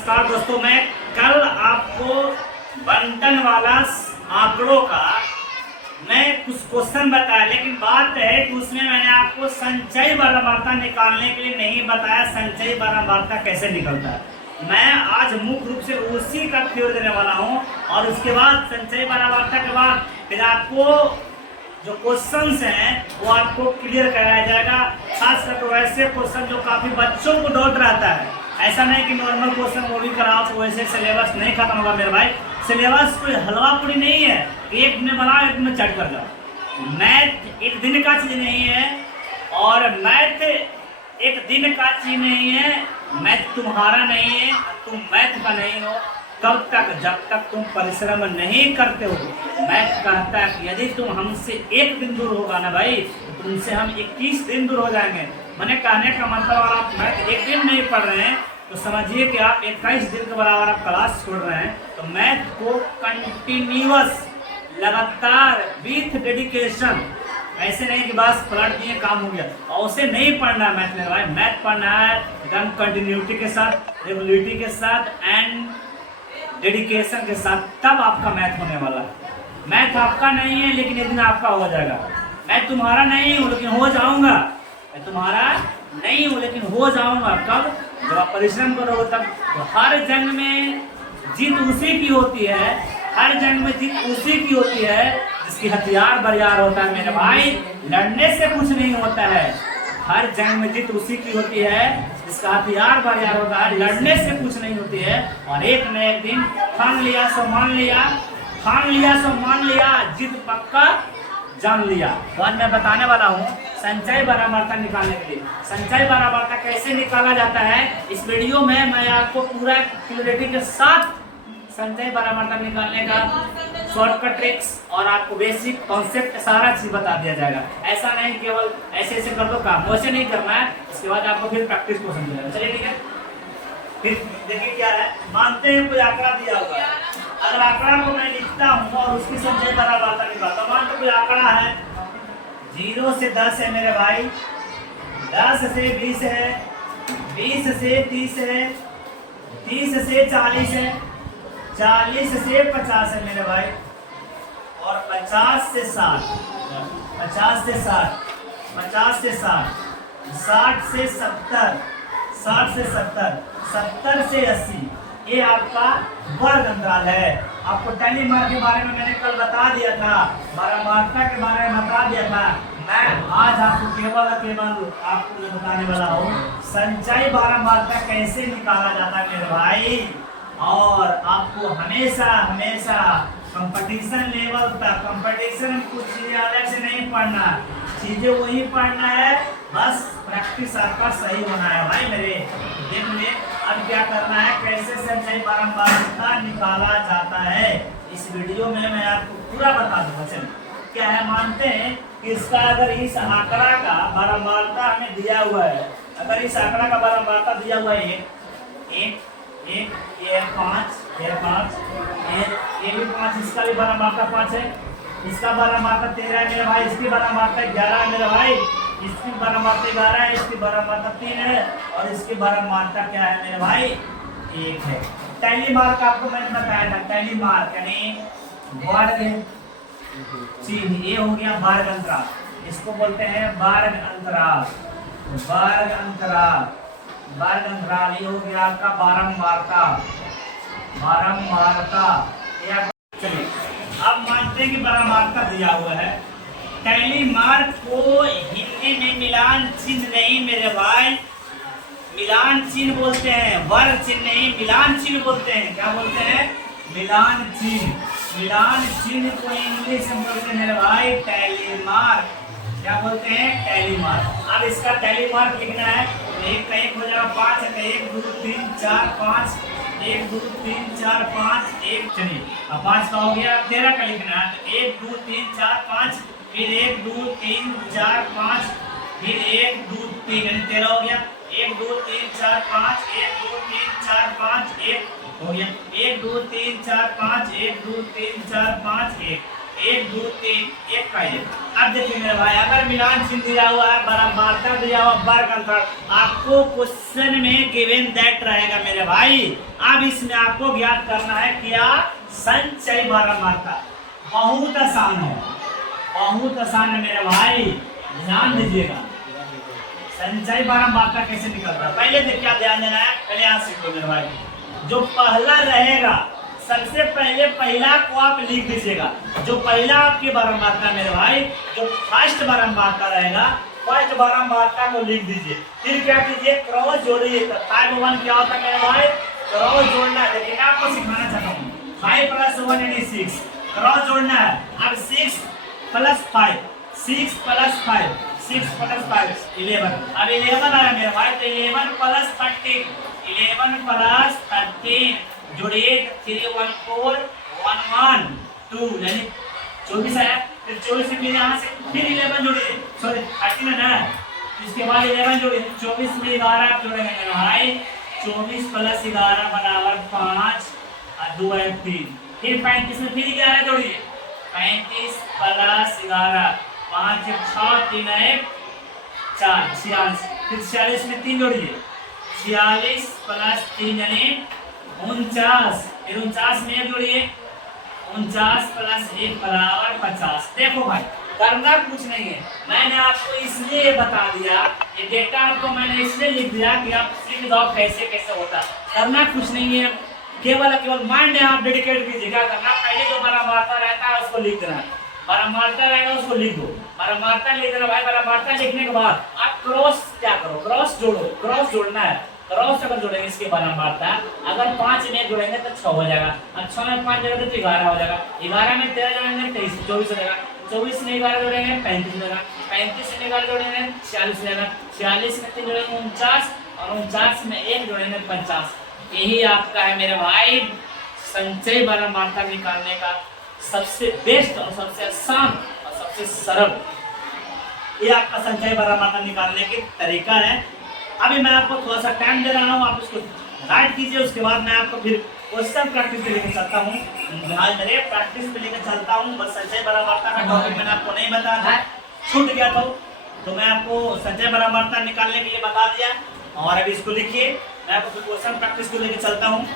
नमस्कार दोस्तों, मैं कल आपको बंटन वाला आंकड़ों का मैं कुछ क्वेश्चन बताया, लेकिन बात है कि उसमें मैंने आपको संचयी बारंबारता निकालने के लिए नहीं बताया संचयी बारंबारता कैसे निकलता है। मैं आज मुख्य रूप से उसी का थ्योरी देने वाला हूं और उसके बाद संचयी बारंबारता के बाद फिर आपको जो क्वेश्चंस हैं वो आपको क्लियर कराया जाएगा। खास करके वैसे क्वेश्चन जो काफी बच्चों को डाउट रहता है। ऐसा नहीं कि नॉर्मल क्वेश्चन वो भी कराओ तो वैसे सिलेबस नहीं खत्म होगा मेरे भाई। सिलेबस कोई हलवा पूरी नहीं है, एक दिन बनाओ एक दिन चट कर जाओ। मैथ एक दिन का चीज नहीं है और मैथ एक दिन का चीज नहीं है। मैथ तुम्हारा नहीं है, तुम मैथ का नहीं हो कब तक, जब तक तुम परिश्रम नहीं करते हो। मैथ कहता है कि यदि तुम हमसे एक दिन दूर होगा ना भाई तो तुमसे हम 21 दिन दूर हो जाएंगे। मैंने कहने का मतलब अगर आप मैथ एक दिन नहीं पढ़ रहे हैं तो समझिए कि आप 21 दिन के बराबर आप क्लास छोड़ रहे हैं। तो मैथ को कंटिन्यूअस लगातार विथ डेडिकेशन, ऐसे नहीं कि बस पलट दिए काम हो गया, और उसे नहीं पढ़ना है मैथ मेरे भाई। मैथ पढ़ना है एकदम कंटिन्यूटी के साथ, रेगुलरिटी के साथ एंड डेडिकेशन के साथ, तब आपका मैथ होने वाला है। मैथ आपका नहीं है लेकिन एक दिन आपका हो जाएगा। मैं तुम्हारा नहीं हूँ लेकिन हो जाऊंगा। मैं तुम्हारा नहीं हूँ लेकिन हो जाऊंगा कब, जब आप परिश्रम करोगे तब। तो हर जंग में जीत उसी की होती है, हर जंग में जीत उसी की होती है जिसकी हथियार बरियार होता है मेरे भाई। लड़ने से कुछ नहीं होता है, हर जंग में जीत उसी की होती है जिसका हथियार बरियार होता है, लड़ने से कुछ नहीं होती है। और एक न एक दिन ठान लिया सो मान लिया, ठान लिया सो मान लिया, जीत पक्का जान लिया। तो आज मैं बताने वाला हूँ संचयी बारंबारता निकालने के लिए। संचयी बारंबारता कैसे निकाला जाता है इस वीडियो में मैं आपको पूरा क्लियरिटी के साथ संचयी बारंबारता निकालने का शॉर्टकट ट्रिक्स और आपको बेसिक कॉन्सेप्ट सारा चीज बता दिया जाएगा। ऐसा नहीं केवल ऐसे ऐसे कर दो काम, वैसे नहीं करना है। इसके बाद आपको फिर प्रैक्टिस को समझाएगा। चलिए ठीक है, फिर देखिए क्या है। मानते हैं कोई आंकड़ा दिया होगा, अगर आंकड़ा को मैं लिखता हूँ और उसकी संचयी बारंबारता निकालता हूँ। मानते कोई आंकड़ा है 0 से 10 है मेरे भाई, 10 से 20 है, 20 से 30 है, 30 से 40 है, 40 से 50 है मेरे भाई, और 50 से 60, 50 से 60, 50 से 60, 60 से 70, 60 से 70, 70 से 80। ये आपका वर्ग अंतराल है। आपको टैली मार के बारे में मैंने कल बता दिया था, बारंबारता के बारे में बता दिया था। मैं आज आपको केवल आपको मैं बताने वाला हूँ संचयी बारंबारता कैसे निकाला जाता है मेरे भाई। और आपको हमेशा हमेशा कंपटीशन लेवल तक, कंपटीशन में कुछ चीजें अलग से नहीं पढ़ना, चीजें वही पढ़ना है, बस प्रैक्टिस आपका सही होना है भाई मेरे। देख लिए अब क्या करना है, कैसे संचयी बारंबारता निकाला जाता है इस वीडियो में मैं आपको पूरा बता दूंगा। चलिए क्या है, मानते हैं कि इसका अगर इस आंकड़ा का बारंबारता हमें दिया हुआ है, अगर इस आंकड़ा का बारंबारता दिया हुआ है एक एक, ये 5, ये 5, ये भी 5, इसका भी बारंबारता 5 है, इसका बारंबारता 13 है मेरे भाई, इसकी बारंबारता 11 है मेरे भाई, इसकी बारंबारता 11 है, इसकी बारंबारता 3 है और इसकी बारंबारता क्या है मेरे भाई 1 है। टैली मार्क आपको मैंने बताया था, टैली मार्क यानी वर्ग चिन्ह, ये हो गया वर्ग अंतराल, इसको बोलते हैं वर्ग अंतराल, वर्ग अंतराल, वर्ग अंतराल। ये हो गया आपका बारंबारता, बारंबारता। चलिए अब मानते हैं कि बारंबारता दिया हुआ है। टैली मार्क को हिंदी में मिलान चिन्ह नहीं मेरे भाई, मिलान चिन्ह बोलते हैं, वर्ग चिन्ह नहीं मिलान चिन्ह बोलते हैं। क्या बोलते हैं? मिलान चिन्ह। मिलान चिन्ह को इंग्लिश में बोलते हैं मेरे भाई टैली मार्क। क्या बोलते हैं? Tally mark. अब इसका टैली मार्क लिखना है, एक का एक हो जाएगा 5 है, 1 2 3 4 5, 1 2 3 4 5 1। चलिए अब 5 का हो गया, 13 का लिखना है, 1 2 3 4 5, फिर 1 2 3 4 5, फिर 1 2 3 यानी 13 हो गया। 1 2 3 4 5, 1 2 3 4 5 1 हो गया, 1 2 3 4 5, 1 2 3 4 5 1, 1 2 3 1 का 1। अब देखिए मेरे भाई, अगर मिलान चिन्ह दिया हुआ है, बारंबारता दिया हुआ, वर्ग अंतर, आपको क्वेश्चन में गिवन दैट रहेगा मेरे भाई। अब इसमें आपको ज्ञात करना है क्या, संचयी बारंबारता। बहुत आसान है, बहुत आसान है मेरे भाई, ध्यान दीजिएगा। संचयी बारंबारता कैसे निकलता है, पहले देखिए क्या ध्यान देना है, पहले यहाँ सीखो मेरे भाई। जो पहला रहेगा, सबसे पहले पहला को आप लिख दीजिएगा। जो पहला आपकी बारंबारता मेरे भाई, जो फर्स्ट बारंबारता रहेगा, फर्स्ट बारंबारता को लिख दीजिए। फिर क्या कीजिए, क्रॉस जोड़िए। 5 1 क्या होता है मेरे भाई, क्रॉस जोड़ना है। देखिए मैं आपको सिखाना चाहता हूँ, 5 + 1 यानी 6, क्रॉस जोड़ना है। अब 6 + 5, 6 + 5, 6 + 5 11। अब 11 आया मेरे भाई, तो 11 + 13, 11 + 13 जोड़िए, 3 1 4 1 1 2 यानी 24 आया। फिर 24 में यहाँ से फिर 11 जोड़िए, सॉरी 13 है ना, इसके बाद 11 जोड़िए, 24 में 11 आप जोड़ेंगे मेरे भाई, 24 + 11 = 5 और 2 है 3। फिर 35 में फिर 11 जोड़िए, 35 + 11 5 6 3 1 4 46। फिर 46 में 3 जोड़िए, 46 + 3 यानी 49। फिर 49 में 1 जोड़िए, 49 + 1 = 50। देखो भाई, करना कुछ नहीं है, मैंने आपको इसलिए बता दिया, ये डेटा आपको मैंने इसलिए लिख दिया कि आप सीख दो कैसे कैसे होता। करना कुछ नहीं है, केवल माइंड है, आप डेडिकेट कीजिए। क्या करना, पहले जो बारंबारता रहता है उसको लिख देना, बारंबारता रहेगा उसको लिख दो, बारंबारता लिख देना भाई। बारंबारता लिखने के बाद आप क्रॉस क्या करो, क्रॉस जोड़ो, क्रॉस जोड़ना है। क्रॉस अगर जोड़ेंगे इसके बारंबारता, अगर 5 में जोड़ेंगे तो 6 हो जाएगा, और 6 में 5 जोड़ेंगे तो 11 हो जाएगा, 11 में 13 जोड़ेंगे 23 24 हो जाएगा, 24 में 11 जोड़ेंगे 35 हो जाएगा, 35 में 11 जोड़ेंगे 46 हो जाएगा, 46 में 3 जोड़ेंगे 49, और 49 में 1 जोड़ेंगे 50। यही आपका है मेरे भाई संचयी बारंबारता निकालने का सबसे बेस्ट और सबसे आसान और सबसे सरल, ये आपका संचयी बारंबारता निकालने की तरीका है। अभी मैं आपको थोड़ा सा टाइम दे रहा हूँ, आप उसको राइट कीजिए, उसके बाद मैं आपको फिर क्वेश्चन प्रैक्टिस पे लेकर चलता हूँ। ध्यान मेरे प्रैक्टिस पे लेकर चलता हूँ। बस संचयी बारंबारता का टॉपिक मैंने आपको नहीं बताया था, छूट गया था, तो मैं आपको संचयी बारंबारता निकालने के लिए बता दिया। और अभी इसको लिखिए, मैं आपको क्वेश्चन प्रैक्टिस को लेकर चलता हूँ।